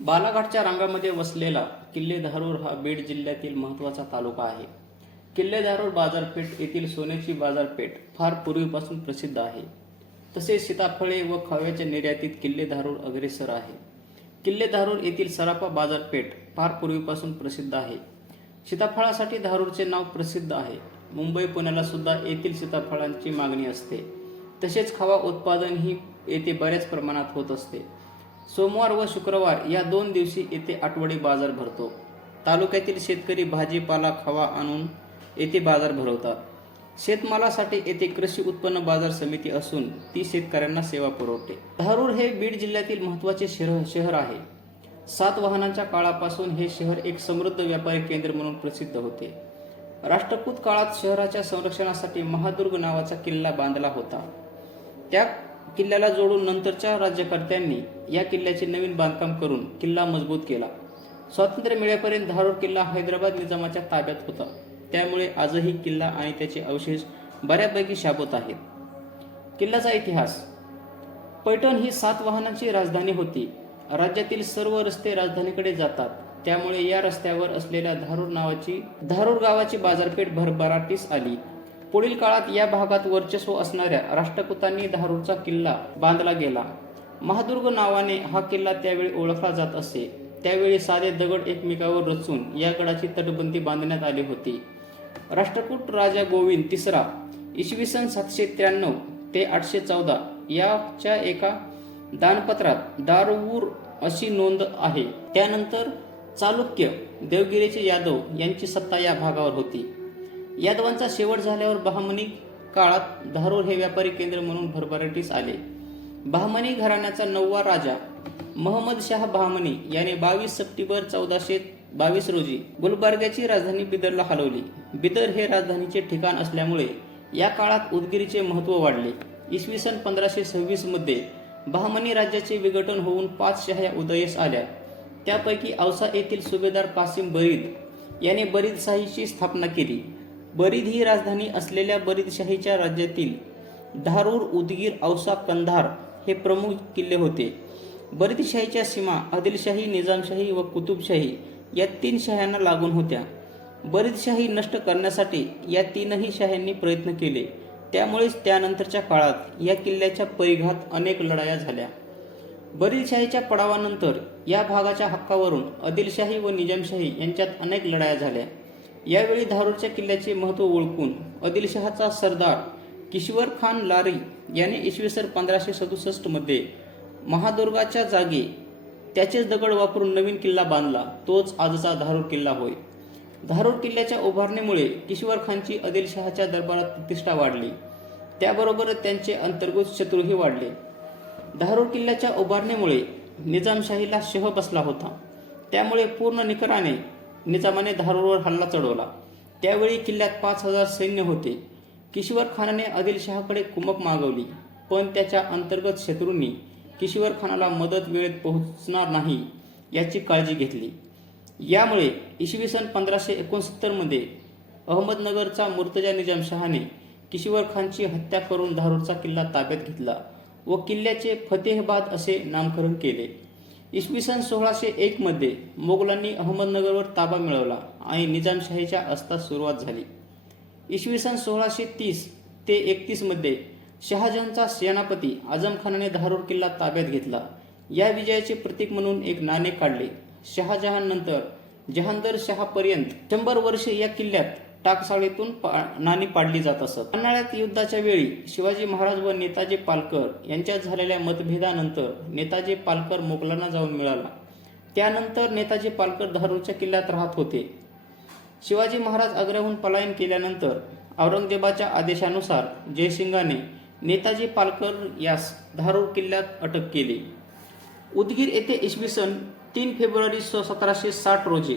बालाघाटच्या रांगामध्ये वसलेला किल्ले धारूर हा बीड जिल्ह्यातील महत्त्वाचा तालुका आहे. किल्ले धारूर बाजारपेठ येथील सोन्याची बाजारपेठ फार पूर्वीपासून प्रसिद्ध आहे. तसेच सीताफळे व खव्याच्या निर्यातीत किल्ले धारूर अग्रेसर आहे. किल्ले धारूर येथील सराफा बाजारपेठ फार पूर्वीपासून प्रसिद्ध आहे. सीताफळासाठी धारूरचे नाव प्रसिद्ध आहे. मुंबई पुण्याला सुद्धा येथील सीताफळांची मागणी असते. तसेच खवा उत्पादनही येथे बऱ्याच प्रमाणात होत असते. सोमवार व शुक्रवार या दोन दिवशी येथे आठवडी बाजार भरतो. तालुक्यातील शेतकरी भाजीपाला खवा आणून येथे बाजार भरवतात. शेतमालासाठी येथे कृषी उत्पन्न बाजार समिती असून ती शेतकऱ्यांना सेवा पुरवते. धारूर हे बीड जिल्ह्यातील महत्त्वाचे शहर शहर आहे. सात वाहनांच्या काळापासून हे शहर एक समृद्ध व्यापारी केंद्र म्हणून प्रसिद्ध होते. राष्ट्रकूट काळात शहराच्या संरक्षणासाठी महादुर्ग नावाचा किल्ला बांधला होता. त्या किल्ल्याला जोडून नंतरच्या राज्यकर्त्यांनी या किल्ल्याचे नवीन बांधकाम करून किल्ला मजबूत केला. स्वातंत्र्य मिळेपर्यंत धारूर किल्ला हैदराबाद निजामाच्या ताब्यात होता. त्यामुळे आजही किल्ला आणि त्याचे अवशेष बऱ्यापैकी शाबत आहेत. किल्ल्याचा इतिहास. पैठण ही सात वाहनांची राजधानी होती. राज्यातील सर्व रस्ते राजधानीकडे जातात. त्यामुळे या रस्त्यावर असलेल्या धारूर नावाची धारूर गावाची बाजारपेठ भरभराटीस आली. पुढील काळात या भागात वर्चस्व असणाऱ्या राष्ट्रकुतांनी धारूरचा किल्ला बांधला गेला. महादुर्ग नावाने हा किल्ला त्यावेळी ओळखला जात असे. त्यावेळी साधे दगड एकमेकावर रचून या गडाची तटबंदी बांधण्यात आली होती. राष्ट्रकूट राजा गोविंद तिसरा इसवी सन सातशे त्र्याण्णव ते आठशे चौदा याच्या एका दानपत्रात दारवूर अशी नोंद आहे. त्यानंतर चालुक्य देवगिरीचे यादव यांची सत्ता या भागावर होती. यादवांचा शेवट झाल्यावर बहामनी काळात धारूर हे व्यापारी केंद्र म्हणून भरभराटीस आले. बहामनी घराण्याचा नववा राजा महम्मद शाह बहामनी याने बावीस सप्टेंबर चौदाशे बावीस रोजी गुलबर्ग्याची राजधानी बिदरला हलवली. बिदर हे राजधानीचे ठिकाण असल्यामुळे या काळात उदगिरीचे महत्त्व वाढले. इसवी सन पंधराशे सव्वीसमध्ये बहामनी राज्याचे विघटन होऊन पाच शह्या उदयस आल्या. त्यापैकी औसा येथील सुभेदार पासिम बरीद याने बरीदशाहीची स्थापना केली. बरीद ही राजधानी असलेल्या बरीदशाहीच्या राज्यातील धारूर उदगीर औसा कंधार हे प्रमुख किल्ले होते. बरीदशाहीच्या सीमा आदिलशाही निजामशाही व कुतुबशाही या तीन शाह्यांना लागून होत्या. बरीदशाही नष्ट करण्यासाठी या तीनही शाह्यांनी प्रयत्न केले. त्यामुळेच त्यानंतरच्या काळात या किल्ल्याच्या परिघात अनेक लढाया झाल्या. बरीदशाहीच्या पडावानंतर या भागाच्या हक्कावरून आदिलशाही व निजामशाही यांच्यात अनेक लढाया झाल्या. यावेळी धारूरच्या किल्ल्याचे महत्त्व ओळखून आदिलशहाचा सरदार किश्वर खान लारी याने इसवी सन पंधराशे सदुसष्टमध्ये महादुर्गाच्या जागी त्याचेच दगड वापरून नवीन किल्ला बांधला. तोच आजचा धारूर किल्ला होय. धारूर किल्ल्याच्या उभारणीमुळे किश्वर खानची आदिलशहाच्या दरबारात प्रतिष्ठा वाढली. त्याबरोबरच त्यांचे अंतर्गत शत्रूही वाढले. धारूर किल्ल्याच्या उभारणीमुळे निजामशाहीला शह बसला होता. त्यामुळे पूर्ण निकराने निजामाने धारूरवर हल्ला चढवला. त्यावेळी किल्ल्यात पाच हजार सैन्य होते. किश्वर खानाने आदिलशहाकडे कुमक मागवली पण त्याच्या अंतर्गत शत्रूंनी किश्वर खानाला मदत वेळेत पोहोचणार नाही याची काळजी घेतली. यामुळे इसवी सन पंधराशे एकोणसत्तरमध्ये अहमदनगरचा मुर्तजा निजामशहाने किश्वर खानची हत्या करून धारूरचा किल्ला ताब्यात घेतला व किल्ल्याचे फतेहबाद असे नामकरण केले. इसवी सन सोळाशे एकमध्ये मोगलांनी अहमदनगरवर ताबा मिळवला आणि निजामशाहीच्या अस्तात सुरुवात झाली. इसवी सन सोळाशे तीस ते एकतीसमध्ये शहाजहानचा सेनापती आझम खानाने धारूर किल्ला ताब्यात घेतला. या विजयाचे प्रतीक म्हणून एक नाणे काढले. शहाजहान नंतर जहांदर शहापर्यंत शंभर वर्षे या किल्ल्यात टाकसाळीतून पा नाणी पाडली जात असत. पन्हाळ्यात युद्धाच्या वेळी शिवाजी महाराज व नेताजी पालकर यांच्यात झालेल्या मतभेदानंतर नेताजी पालकर मोगलांना जाऊन मिळाला. त्यानंतर नेताजी पालकर धारूरच्या किल्ल्यात राहत होते. शिवाजी महाराज आग्र्याहून पलायन केल्यानंतर औरंगजेबाच्या आदेशानुसार जयसिंगाने नेताजी पालकर यास धारूर किल्ल्यात अटक केली. उदगीर येथे इसवी सन तीन फेब्रुवारी स सतराशे साठ रोजी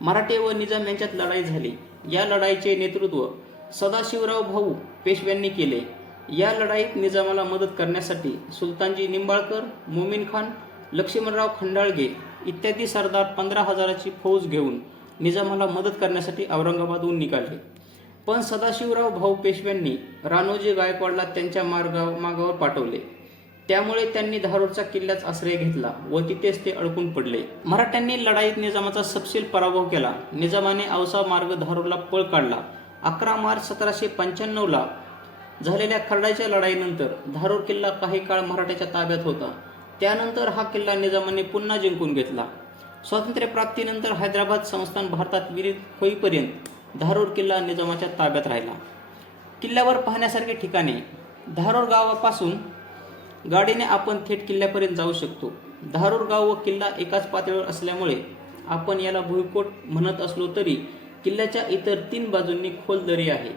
मराठे व निजाम यांच्यात लढाई झाली. या लढाईचे नेतृत्व सदाशिवराव भाऊ पेशव्यांनी केले. या लढाईत निजामाला मदत करण्यासाठी सुलतानजी निंबाळकर मोमीन खान लक्ष्मणराव खंडाळगे इत्यादी सरदार पंधरा हजाराची फौज घेऊन निजामाला मदत करण्यासाठी औरंगाबादहून निघाले. पण सदाशिवराव भाऊ पेशव्यांनी रानोजी गायकवाडला त्यांच्या मार्गा मागावर पाठवले. त्यामुळे त्यांनी धारूरचा किल्ल्याच आश्रय घेतला व तिथेच ते अडकून पडले. मराठ्यांनी लढाईत निजामाचा सपशील पराभव केला. निजामाने औसा मार्ग धारूरला पळ काढला. अकरा मार्च सतराशे पंच्याण्णवला झालेल्या खरडाच्या लढाईनंतर धारूर किल्ला काही काळ मराठ्याच्या ताब्यात होता. त्यानंतर हा किल्ला निजामाने पुन्हा जिंकून घेतला. स्वातंत्र्यप्राप्तीनंतर हैदराबाद संस्थान भारतात विलीन होईपर्यंत धारूर किल्ला निजामाच्या ताब्यात राहिला. किल्ल्यावर पाहण्यासारखी ठिकाणे धारूर गावापासून गाडीने आपण थेट किल्ल्यापर्यंत जाऊ शकतो. धारूर गाव व किल्ला एकाच पातळीवर असल्यामुळे आपण याला भुईकोट म्हणत असलो तरी किल्ल्याच्या इतर तीन बाजूंनी खोल दरी आहे.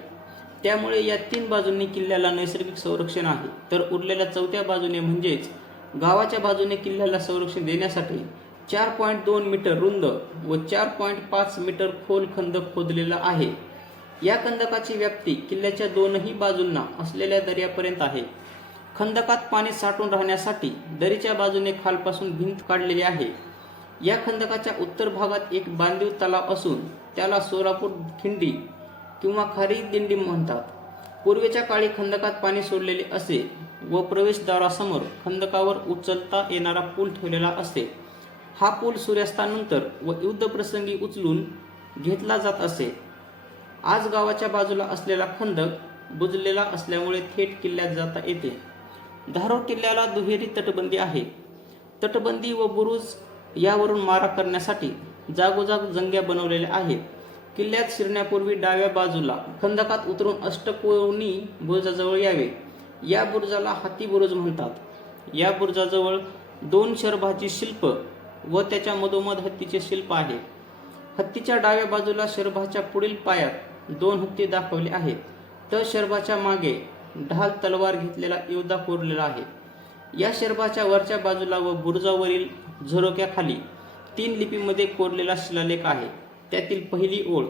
त्यामुळे या तीन बाजूंनी किल्ल्याला नैसर्गिक संरक्षण आहे. तर उरलेल्या चौथ्या बाजूने म्हणजेच गावाच्या बाजूने किल्ल्याला संरक्षण देण्यासाठी चार पॉईंट दोन मीटर रुंद व चार पॉईंट पाच मीटर खोल खंदक खोदलेला आहे. या खंदकाची व्याप्ती किल्ल्याच्या दोनही बाजूंना असलेल्या दर्यापर्यंत आहे. खंदकात पाणी साठून राहण्यासाठी दरीच्या बाजूने खालपासून भिंत काढलेली आहे. या खंदकाच्या उत्तर भागात एक बांधीव तलाव असून त्याला सोलापूर खिंडी किंवा खारी दिंडी म्हणतात. पूर्वीच्या काळी खंदकात पाणी सोडलेले असे व प्रवेशद्वारासमोर खंदकावर उचलता येणारा पूल ठेवलेला असे. हा पूल सूर्यास्तानंतर व युद्धप्रसंगी उचलून घेतला जात असे. आज गावाच्या बाजूला असलेला खंदक बुजलेला असल्यामुळे थेट किल्ल्यात जाता येते. धारोर किल्ल्याला दुहेरी तटबंदी आहे. तटबंदी व बुरुज यावरून मारा करण्यासाठी जागोजाग जंग्या बनवलेल्या आहेत. किल्ल्यात शिरण्यापूर्वी डाव्या बाजूला खंदकात उतरून अष्टकोणी बुरुजाजवळ यावे. या बुरुजाला हाती बुरुज म्हणतात. या बुरुजाजवळ दोन शरभाची शिल्प व त्याच्या मधोमध हत्तीचे शिल्प आहे. हत्तीच्या डाव्या बाजूला शरभाच्या पुढील पायात दोन हत्ती दाखवले आहेत. तर शरभाच्या मागे ढाल तलवार घेतलेला योद्धा कोरलेला आहे. या शर्भाच्या वरच्या बाजूला व बुरुजावरील झरोक्याखाली तीन लिपीमध्ये कोरलेला शिलालेख आहे. त्यातील पहिली ओळ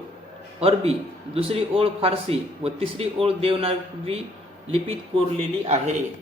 अरबी दुसरी ओळ फारसी व तिसरी ओळ देवनागरी लिपीत कोरलेली आहे.